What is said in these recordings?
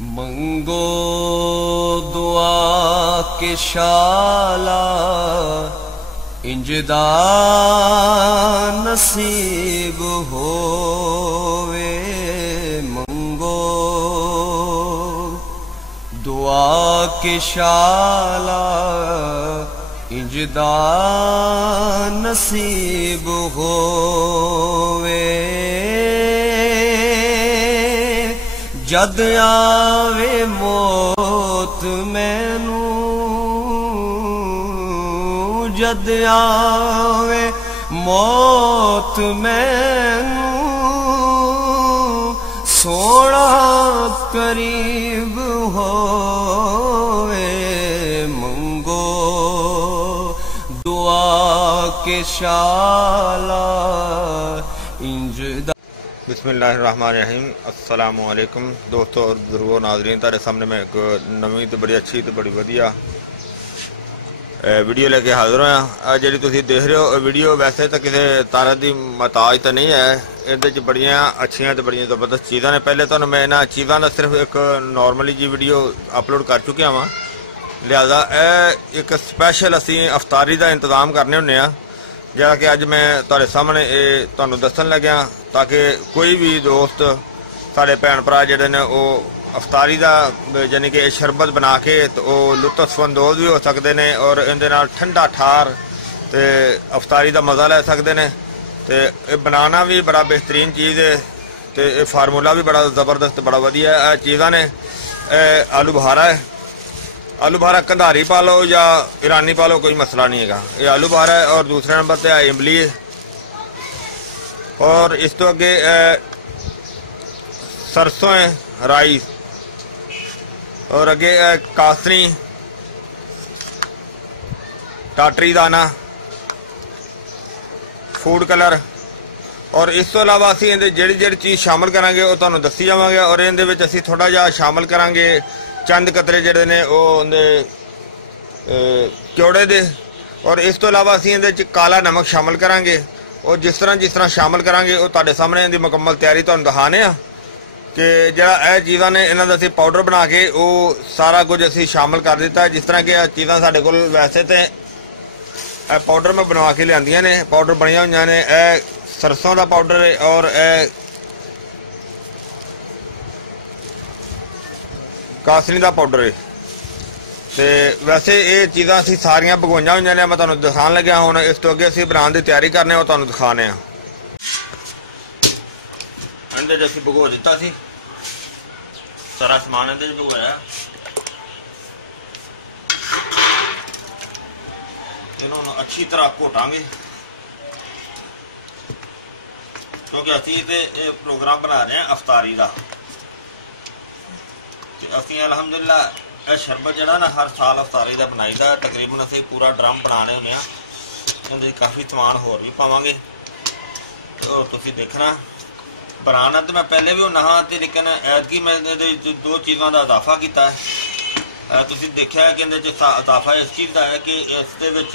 मंगो दुआ के शाला इंजदा नसीब होवे। मंगो दुआ के शाला इंजदा नसीब होवे। जद आवे मौत मैनू, जद आवे मौत मैनू, सोना करीब होवे। मंगो दुआ के शाला इंजदा। बिस्मिल्लाहिर्रहमानिर्रहीम। अस्सलामु अलैकुम दोस्तों और बुजुर्गों नाज़रीन, तेरे सामने मैं एक नवी तो बड़ी अच्छी तो बड़ी वधिया वीडियो लेके हाजिर होया। जी तुम देख रहे हो वीडियो वैसे तो किसी तारा की महताज तो नहीं है, ये बड़िया अच्छिया तो बड़िया जबरदस्त चीज़ा ने। पहले तो मैं इन्होंने चीज़ों का सिर्फ एक नॉर्मली जी वीडियो अपलोड कर चुकिया वहाँ, लिहाजा एक स्पैशल असी अफतारी का इंतजाम करने होंने आ, जरा कि अज मैं तुहाडे सामने तुहानू दसन लग्या, ताकि कोई भी दोस्त साढ़े भैन भरा जिहड़े ने वो अफतारी का यानी कि शरबत बना के तो लुत्फअंदोज भी हो सकते हैं और इहदे नाल ठंडा ठार तो अफतारी का मज़ा लै सकते हैं। तो बनाना भी बड़ा बेहतरीन चीज़ है, तो यह फार्मूला भी बड़ा ज़बरदस्त बड़ा वधिया है। चीज़ा ने आलू बहारा है, आलू बहारा कंधारी पा लो या ईरानी पा लो, कोई मसला नहीं है। ये आलू बहारा है और दूसरे नंबर पर है इमली है, और इस तो अगे सरसों है, राई, और अगे कासनी, टाटरी दाना, फूड कलर, और इस तो इलावा असी जी जी चीज़ शामिल करांगे वो तुहानू दसी जावांगे। और इहदे विच असी थोड़ा जिहा शामिल करांगे चंद कतरे जिहड़े ने क्योड़े दे, और इस तो इलावा असी इहदे काला नमक शामिल करांगे। और जिस तरह शामिल करांगे वो तुहाडे सामने इहदी मुकम्मल तैयारी तुहानू दिखाने आ कि जिहड़ा यह चीज़ां ने इन्हां दा असीं पाउडर बना के वो सारा कुछ असीं शामिल कर दिता है। जिस तरह कि चीज़ां साडे कोल वैसे तो पाउडर मैं बनवा के लियांदियां ने, पाउडर बनिया हुई ने। यह सरसों का पाउडर है और कासनी का पाउडर है। तो वैसे ये चीज़ां असीं सारियां भगोईयां हुई ने, मैं तुहानू दिखाण लग्या। हुण इस तो अगे असीं बनाउण की तैयारी करने वो तुहानू दिखाने आ। इहदे च असीं भगो दिता सी सारा समान, इहदे च भगोया। इन्हूं अच्छी तरह घोटांगे क्योंकि असीं ते प्रोग्राम बना रहे हैं अफतारी का। असीं अलहमदुलिल्लाह यह शरबत जिहड़ा ना हर साल अफतारी का बनाईदा, तकरीबन असीं पूरा ड्रम बनाने होंने आ। इहदे काफ़ी समान होर भी पावांगे, तो तुसीं देखना। बनाना तो मैं पहले भी होना हाँ, लेकिन ऐतकी मैं दो चीज़ों का इजाफा किया है। तुसीं देखिया कि इहदे इजाफा इस चीज़ का है कि इसदे विच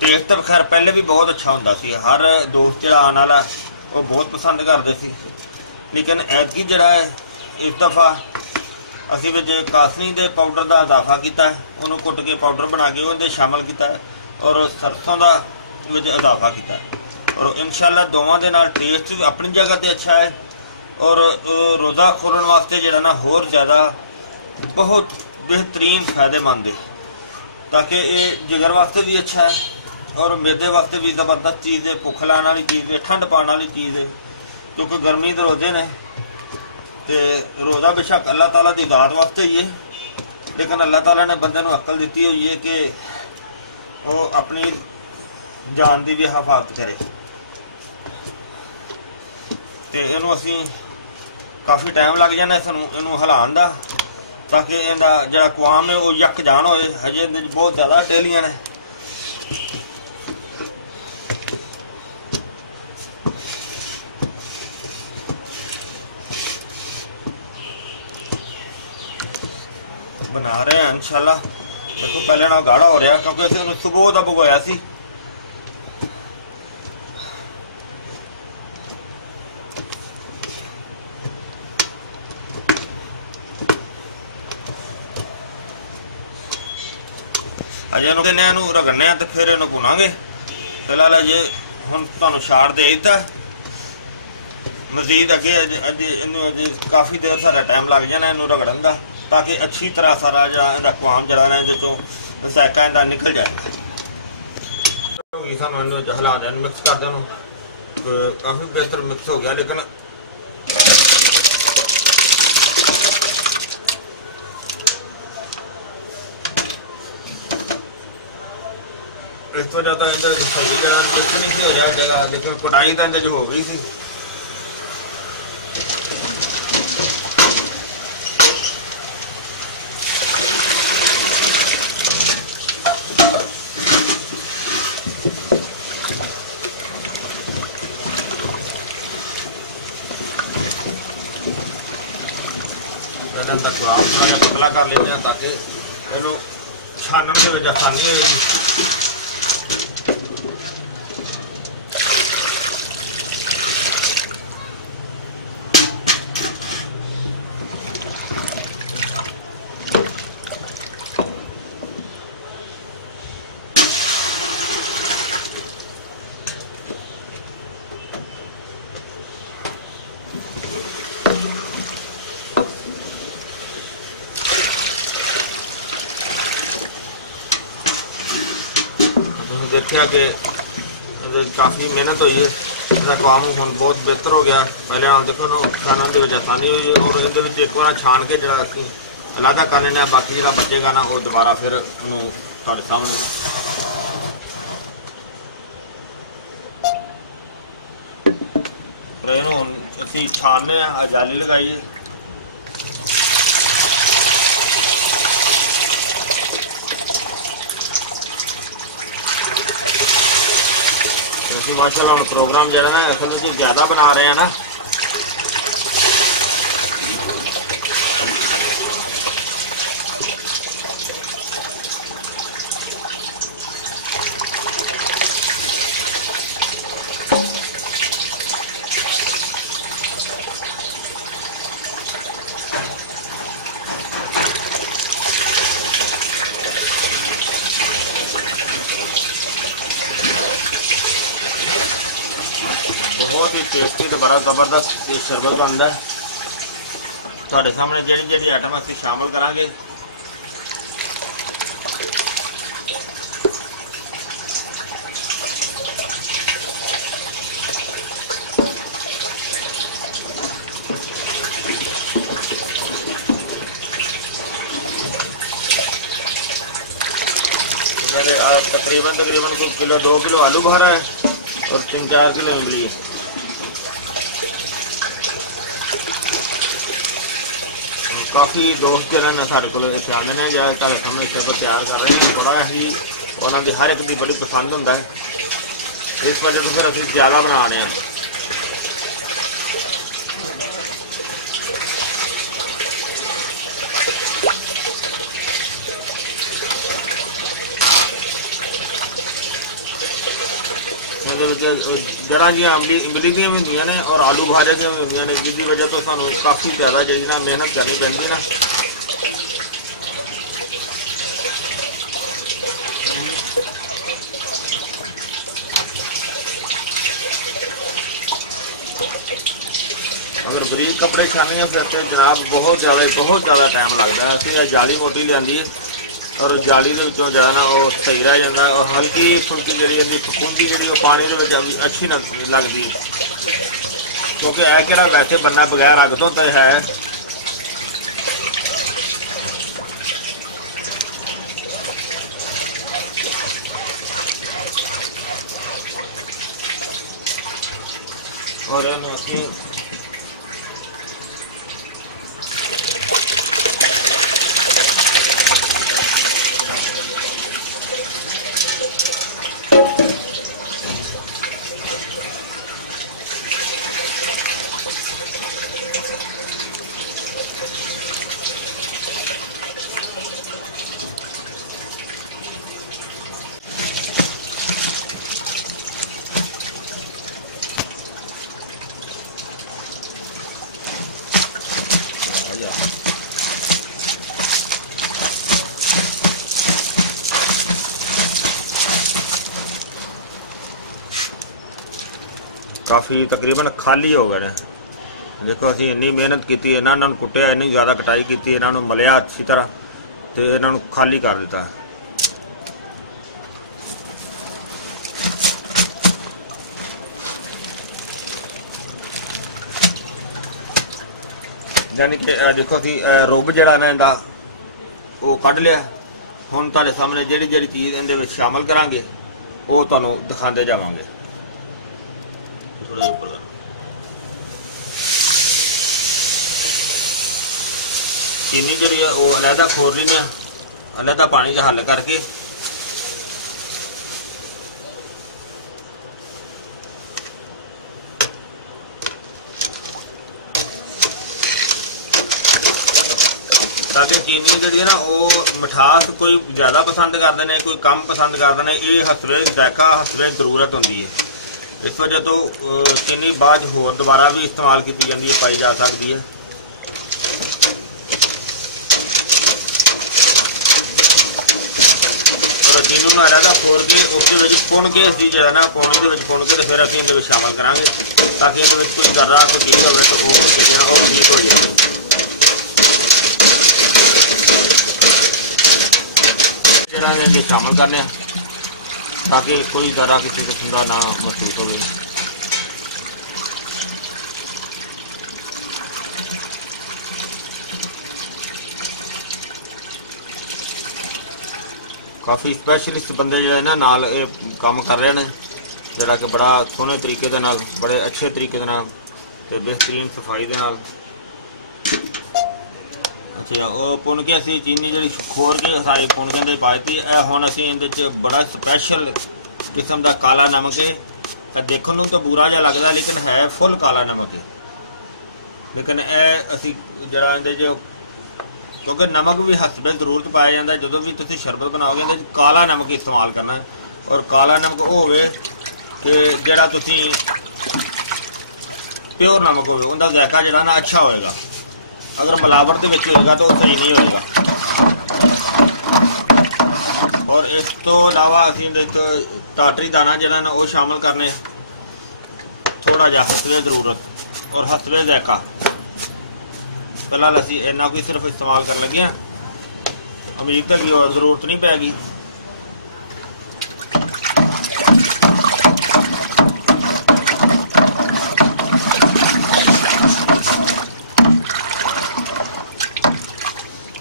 टेस्ट तो खैर पहले भी बहुत अच्छा होंदा सी, हर दोस्त जिहड़ा आने वाला वो बहुत पसंद करते सी, लेकिन ऐतकी जिहड़ा है इस दफ़ा असीं विच कासनी के पाउडर का इजाफा किया, उन्होंने कुट के पाउडर बना के उहदे शामिल किया, और सरसों का विच इजाफा किया। और इंशाअल्लाह दोवां दे नाल टेस्ट भी अपनी जगह ते अच्छा है, और रोज़ा खोलने वास्ते जिहड़ा ना होर ज़्यादा बहुत बेहतरीन फायदेमंद है, ताकि ये जिगर वास्ते भी अच्छा है और मैदे वास्ते भी ज़बरदस्त चीज़ है, भुख लाने वाली चीज़ है, ठंड पाने वाली चीज़ है। क्योंकि गर्मी के रोजे ने, तो रोज़ा बेशक अल्लाह ताला की दात वास्ते ही है, लेकिन अल्लाह ताला ने बंदे को अक्ल दी हुई है कि वो अपनी जान की भी हिफाजत करे। तो इनू असी काफ़ी टाइम लग जाना इनू हिलाउण दा, ताकि इहदा जिहड़ा कवाम है वो यक जान होए। हजे इहदे बहुत ज़्यादा डेलियां ने। बना रहे हैं इंशाअल्लाह। देखो पहले ना गाढ़ा हो रहा क्योंकि असं सुबह का भगोया सी। अजे इन्हूं रगड़ने तो फिर इन्हूं भुनांगे। फिलहाल अजे हुण तुहानूं छाड़ दे दित्ता। मजीद अगे अजे काफ़ी देर सारा टाइम लग जाना इन्हूं रगड़न का, ताकि अच्छी तरह सारा जो कवाम जरा ना जो सैका इनका निकल जाए। सानू इन्हूं हिला दें, मिक्स कर दें। काफ़ी बेहतर मिक्स हो गया, लेकिन इस तो ज़्यादा सही जगह मिक्स नहीं सी हो रहा जगह, लेकिन कटाई तो इंज हो गई थी। तक थोड़ा जहा पतला कर लेते हैं ताकि इनू छानन के आसानी होगी। देखिया कि काफ़ी मेहनत हुई है, इसका काम हम बहुत बेहतर हो गया। पहले आप देखो ना छानन की आसानी हुई और ये एक बार छान के जो अलहदा कर लेना, बाकी जो बचेगा ना वो दोबारा फिर तुहाडे सामने असीं छानने जाली लगाइए। माशाल्लाह हम प्रोग्राम जो ना असल में ज़्यादा बना रहे हैं ना, बहुत ही टेस्टी तो बड़ा जबरदस्त ये शरबत बनता है। तुहाडे सामने जी आइटम असीं शामिल करांगे। तकरीबन कोई किलो 2 किलो आलू भरा है और 3-4 किलो इमली है। काफ़ी दोस्त जो साढ़े को इतने आते हैं जो तेरे सामने शरबत तैयार कर रहे हैं, बड़ा ही उन्होंने हर एक की बड़ी पसंद होंगे। इस वजह तो फिर असीं ज़्यादा बना रहे हैं। जड़ा जी इमली दी भी होंगे ने और आलू बुखारे दी भी होंगे ने, जिसकी वजह तो सानू काफ़ी ज़्यादा जी ना मेहनत करनी पैंदी है ना। अगर बरीक कपड़े छाने फिर तो जनाब बहुत ज़्यादा टाइम लगता है। असं जाली मोटी लिया और जाली के विचों जो ना वो सही रह जाता है और हल्की फुल्की जी फफूंदी जी पानी के अच्छी न लगती, क्योंकि यह कि वैसे बनना बगैर अग तो है। और असीं काफ़ी तकरीबन खाली हो गए ने। देखो असीं इन्नी मेहनत की, इन्होंने कुटिया, इन्नी ज़्यादा कटाई की, इन्होंने मलिया अच्छी तरह, तो इन्होंने खाली कर दिता। यानी कि देखो असीं रुब जिहड़ा ना इहदा वो कढ लिया। हुण तुहाडे सामने जिहड़ी जिहड़ी चीज़ इहदे विच शामिल करांगे वो तुहानूं दिखांदे जावांगे। थोड़ा ऊपर चीनी जी वो अलहदा खोर लेने, अलहदा पानी च हल करके ताकि चीनी जी ना वो मिठास कोई ज़्यादा पसंद करते हैं, कोई कम पसंद करते हैं। ये हसवे जायका हसवे जरूरत होंगी है। इस वजह तो चीनी बाद होर दोबारा भी इस्तेमाल की जाती है, पाई जा सकती है। और चीनी को अलहदा खोर के उस पुन के असी जो है ना पानी के पुन के फिर असीं इहदे विच शामिल करांगे, ताकि इहदे विच कोई गर्रा कोई चीज़ होवे तो वो ठीक हो जाए। शामिल करने ताकि कोई जरा किसी किस्म का ना महसूस हो। काफ़ी स्पैशलिस्ट बंदे जो है ना नाल ये काम कर रहे हैं, जरा कि बड़ा सोहने तरीके दे नाल, बड़े अच्छे तरीके दे नाल ते बेहतरीन सफाई दे नाल। अच्छा वो पुन के असी चीनी जी खोर के सारी पुन के पाती। हुण असी इहदे बड़ा स्पैशल किस्म का काला नमक है। देखने में तो बुरा जहा लगता लेकिन है फुल काला नमक है। लेकिन असी जरा इहदे क्योंकि नमक भी हसबे जरूरत पाया जाता है। जो भी तुम शरबत बनाओगे इहदे काला नमक इस्तेमाल करना है। और काला नमक होवे कि जिहड़ा तुसीं प्योर नमक होवे उहदा जायका जिहड़ा ना अच्छा होएगा। अगर मिलावट के होगा तो सही नहीं होगा। और इस तो अलावा असीं टाटरी दाना जिहड़ा ना वो शामिल करने, थोड़ा जहा हसवे जरूरत और हसवे जायका। फिलहाल असीं इन्ना कोई सिर्फ इस्तेमाल कर लगे हैं, उम्मीद है कि और जरूरत नहीं पैगी।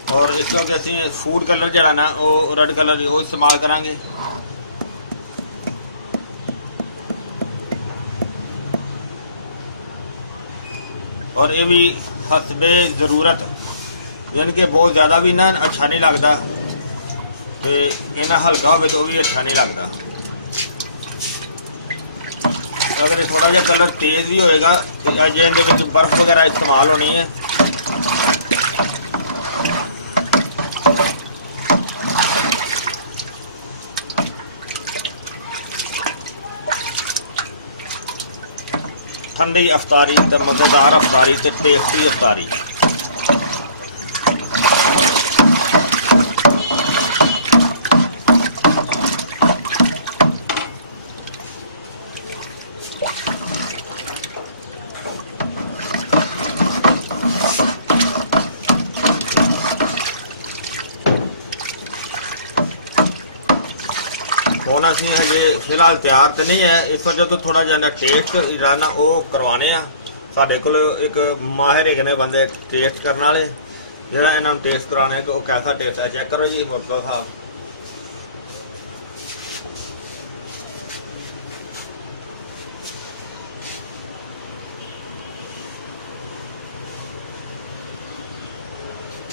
और इस वक्त असीं फूड कलर जरा ना वो रेड कलर वो इस्तेमाल करांगे। और ये भी हसबे जरूरत, यानी कि बहुत ज़्यादा भी ना अच्छा नहीं लगता, तो इन्ना हल्का हो तो भी अच्छा नहीं लगता। अगर थोड़ा जहा कलर तेज़ भी होएगा तो अजे इहदे विच बर्फ वगैरह इस्तेमाल होनी है। ठंडी अफतारी ते मज़ेदार अफतारी ते टेस्टी अफतारी। हुण असीं हजे फिलहाल तैयार तो नहीं है, इस वजह तो थोड़ा जहा टेस्ट ना वो करवाने आ। साडे कोल एक माहिर एक ने बंदे टेस्ट करने वाले, जिहड़ा इन्हां नूं टेस्ट कराने कि वो कैसा टेस्ट है। चेक करो जी मुर्तज़ा साहब।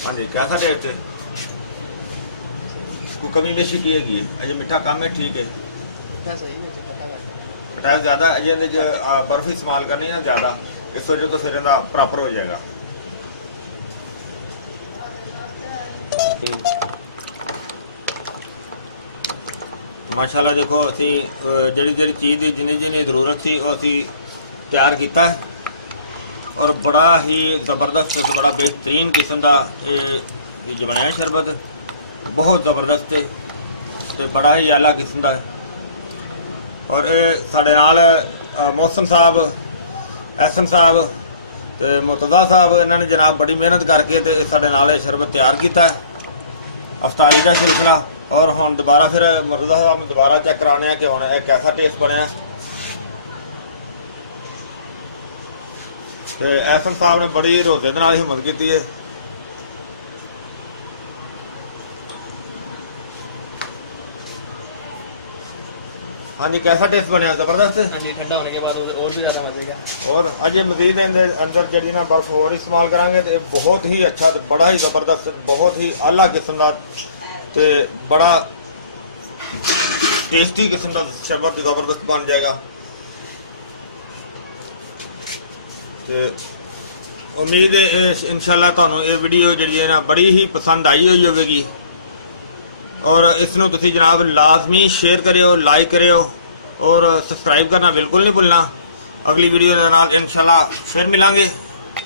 हाँ जी, कैसा टेस्ट है? कोई कमी बेशी की है? अजे मिठा कम है, ठीक है, खटास ज़्यादा अजे बर्फ इस्तेमाल करनी ना ज़्यादा, इस वजह तो फिर इहदा प्रॉपर हो जाएगा। माशाल्लाह देखो असी जी चीज़ की जिन्नी जिन्नी जरूरत थी वो असी तैयार किया है। और बड़ा ही जबरदस्त बड़ा बेहतरीन किस्म का ये बनाया शरबत, बहुत जबरदस्त है तो बड़ा ही आला किस्म का है। और ये साडे नाल मौसम साहब एसएम साहब ते मुर्तजा साहब, इन्होंने जनाब बड़ी मेहनत करके ते साडे नाल ये शरबत तैयार किया अफतारी का सिलसिला। और हुण दोबारा फिर मुर्तजा साहब ने दोबारा चेक कराने कि हुण एक कैसा टेस्ट बनया। ते एसएम साहब ने बड़ी रोजे दे नाल हिम्मत की है। हाँ जी, कैसा टेस्ट बनया? जबरदस्त। हाँ जी, ठंडा होने के बाद और भी ज्यादा मजे का। और अज मजीद अंदर जी ना बर्फ और इस्तेमाल करांगे तो बहुत ही अच्छा, बड़ा ही जबरदस्त, बहुत ही आला किस्म का ते बड़ा टेस्टी किस्म का शरबत जबरदस्त बन जाएगा। ते उम्मीद है इंशाल्लाह तुहानू ये वीडियो जी है ना बड़ी ही पसंद आई हुई होगी। और इसनों तुसी जनाब लाजमी शेयर करियो, लाइक करियो और सब्सक्राइब करना बिल्कुल नहीं भूलना। अगली वीडियो के नाल इंशाल्लाह फिर मिलांगे।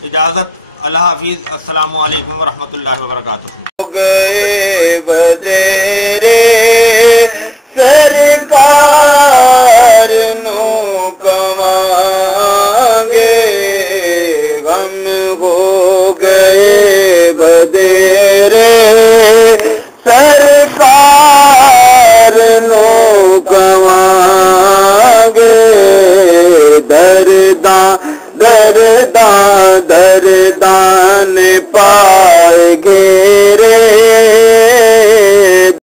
इजाजत, अल्लाह हाफिज, अस्सलामु अलैकुम व रहमतुल्लाहि व बरकातुहू। गए बदेरे सरकार नो कमांगे, गम हो गए बदेरे सरकार नो कमांगे। दरदान पाएगे